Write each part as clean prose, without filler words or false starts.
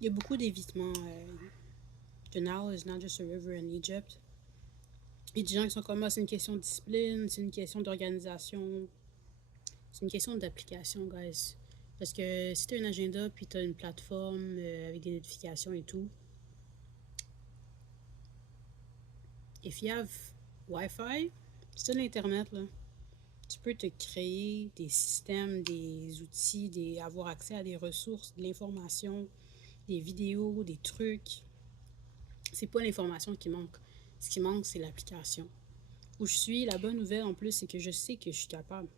Il y a beaucoup d'évitements. The Nile is not just a river in Egypt. Il y a des gens qui sont comme moi, c'est une question de discipline, c'est une question d'organisation, c'est une question d'application, guys. Parce que si tu as un agenda puis tu as une plateforme avec des notifications et tout, if you have Wi-Fi, si tu as l'Internet, là, tu peux te créer des systèmes, des outils, avoir accès à des ressources, de l'information, des vidéos, des trucs. C'est pas l'information qui manque. Ce qui manque, c'est l'application. Où je suis, la bonne nouvelle en plus, c'est que je sais que je suis capable.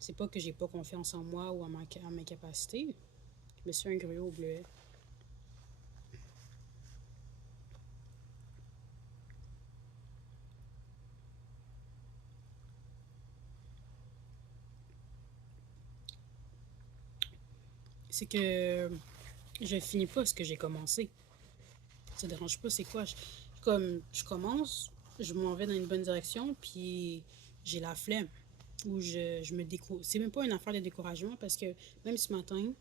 C'est pas que j'ai pas confiance en moi ou en mes capacités. Je me suis un gruau au bleuet. C'est que je finis pas ce que j'ai commencé. Ça dérange pas, c'est quoi? Comme je commence, je m'en vais dans une bonne direction, puis j'ai la flemme. Ou je me décourage. C'est même pas une affaire de découragement parce que même ce matin,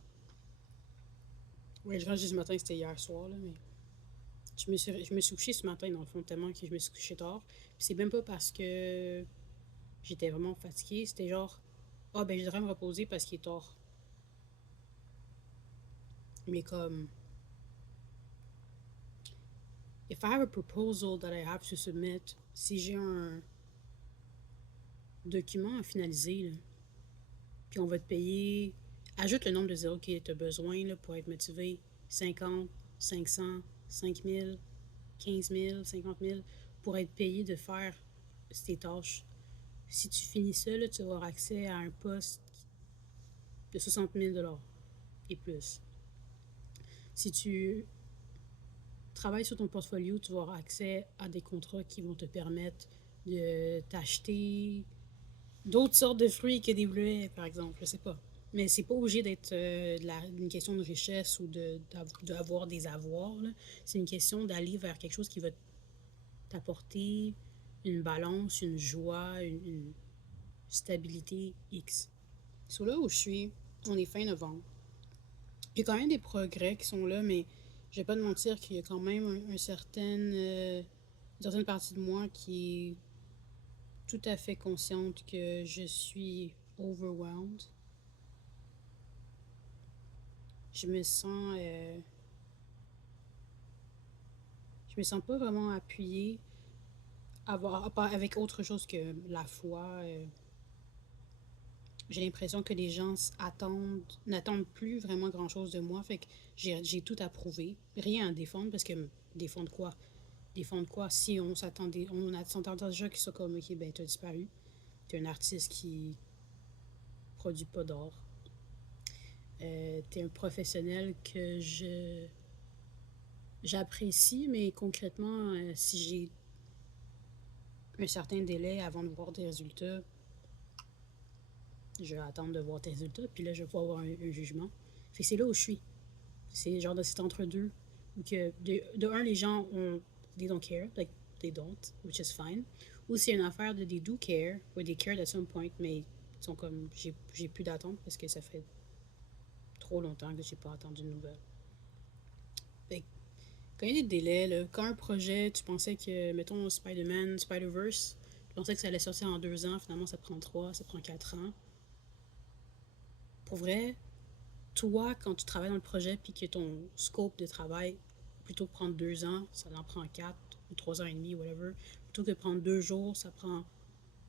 ouais, quand je dis ce matin, c'était hier soir, là, mais je me suis couché ce matin dans le fond tellement que je me suis couché tard. Puis c'est même pas parce que j'étais vraiment fatiguée, c'était genre, ah ben je devrais me reposer parce qu'il est tard. Mais comme, if I have a proposal that I have to submit, si j'ai un document à finaliser, là, puis on va te payer, ajoute le nombre de zéros que tu as besoin là, pour être motivé, 50, 500, 5000, 15 000, 50 000, pour être payé de faire tes tâches. Si tu finis ça, là, tu vas avoir accès à un poste de 60 000 et plus. Si tu travailles sur ton portfolio, tu vas avoir accès à des contrats qui vont te permettre de t'acheter d'autres sortes de fruits que des bleuets, par exemple. Je sais pas. Mais c'est pas obligé d'être une question de richesse ou d'avoir des avoirs. C'est une question d'aller vers quelque chose qui va t'apporter une balance, une joie, une stabilité X. Sur là où je suis, on est fin novembre. Il y a quand même des progrès qui sont là, mais je vais pas te mentir qu'il y a quand même une certaine partie de moi qui est tout à fait consciente que je suis overwhelmed. Je me sens je me sens pas vraiment appuyée avec autre chose que la foi. J'ai l'impression que les gens n'attendent plus vraiment grand chose de moi. Fait que j'ai tout à prouver. Rien à défendre parce que défendre quoi? Défendre quoi? Si on s'entendait déjà que ça comme ok, ben t'as disparu. T'es un artiste qui produit pas d'or. T'es un professionnel que j'apprécie, mais concrètement, si j'ai un certain délai avant de voir des résultats, je vais attendre de voir tes résultats, puis là, je vais pouvoir avoir un jugement. Fait que c'est là où je suis. C'est genre de cet entre-deux où que, de un, les gens ont, they don't care, like, they don't, which is fine. Ou c'est une affaire de they do care, or they cared at some point, mais ils sont comme, j'ai plus d'attente parce que ça fait trop longtemps que j'ai pas attendu de nouvelles. Fait que, quand il y a des délais, là, quand un projet, tu pensais que, mettons, Spider-Man, Spider-Verse, tu pensais que ça allait sortir en 2 ans, finalement ça prend 3, ça prend 4 ans. Pour vrai, toi, quand tu travailles dans le projet puis que ton scope de travail, plutôt que prendre 2 ans, ça en prend 4 ou 3 ans et demi, whatever. Plutôt que prendre 2 jours, ça prend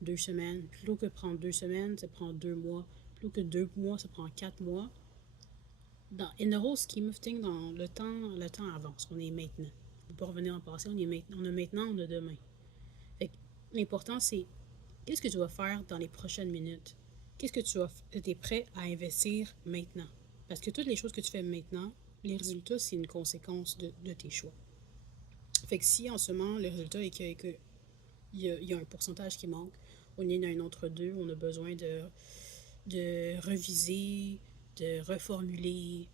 2 semaines. Plutôt que prendre 2 semaines, ça prend 2 mois. Plutôt que 2 mois, ça prend 4 mois. In the whole scheme of things, dans le temps avance. On est maintenant. On ne peut pas revenir en passé. On est maintenant. On a maintenant, on a demain. Fait que l'important, c'est qu'est-ce que tu vas faire dans les prochaines minutes? Qu'est-ce que tu es prêt à investir maintenant? Parce que toutes les choses que tu fais maintenant, les résultats, c'est une conséquence de tes choix. Fait que si en ce moment, le résultat est que il y a un pourcentage qui manque, on est dans un autre deux, on a besoin de reviser, de reformuler,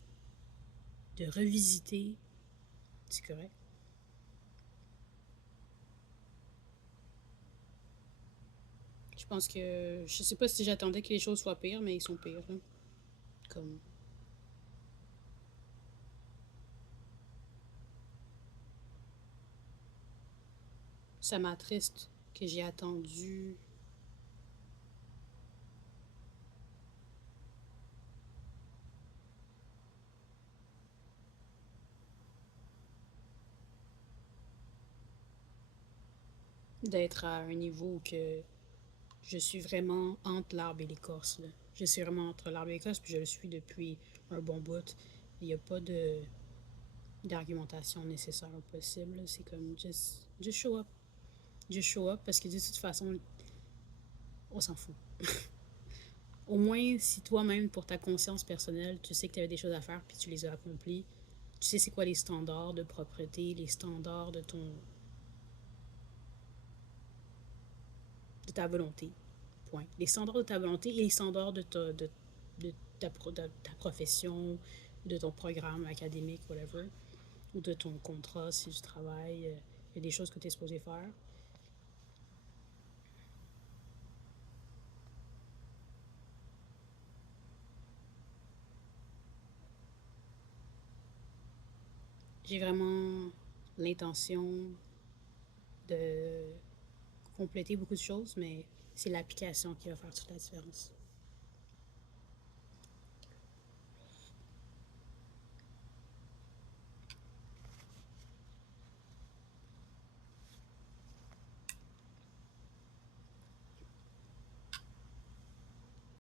de revisiter, c'est correct. Je pense que, je sais pas si j'attendais que les choses soient pires, mais ils sont pires, là. Comme, Ça m'attriste que j'ai attendu d'être à un niveau que je suis vraiment entre l'arbre et l'écorce. Là. Je suis vraiment entre l'arbre et l'écorce, puis je le suis depuis un bon bout. Il n'y a pas de d'argumentation nécessaire ou possible. C'est comme just show up. Just show up parce que de toute façon, on s'en fout. Au moins, si toi-même, pour ta conscience personnelle, tu sais que tu avais des choses à faire puis tu les as accomplies, tu sais c'est quoi les standards de propreté, les standards de ta volonté. Point. Les standards de ta volonté et les standards de ta profession, de ton programme académique, whatever, ou de ton contrat si tu travailles. Il y a des choses que tu es supposé faire. J'ai vraiment l'intention de compléter beaucoup de choses, mais c'est l'application qui va faire toute la différence.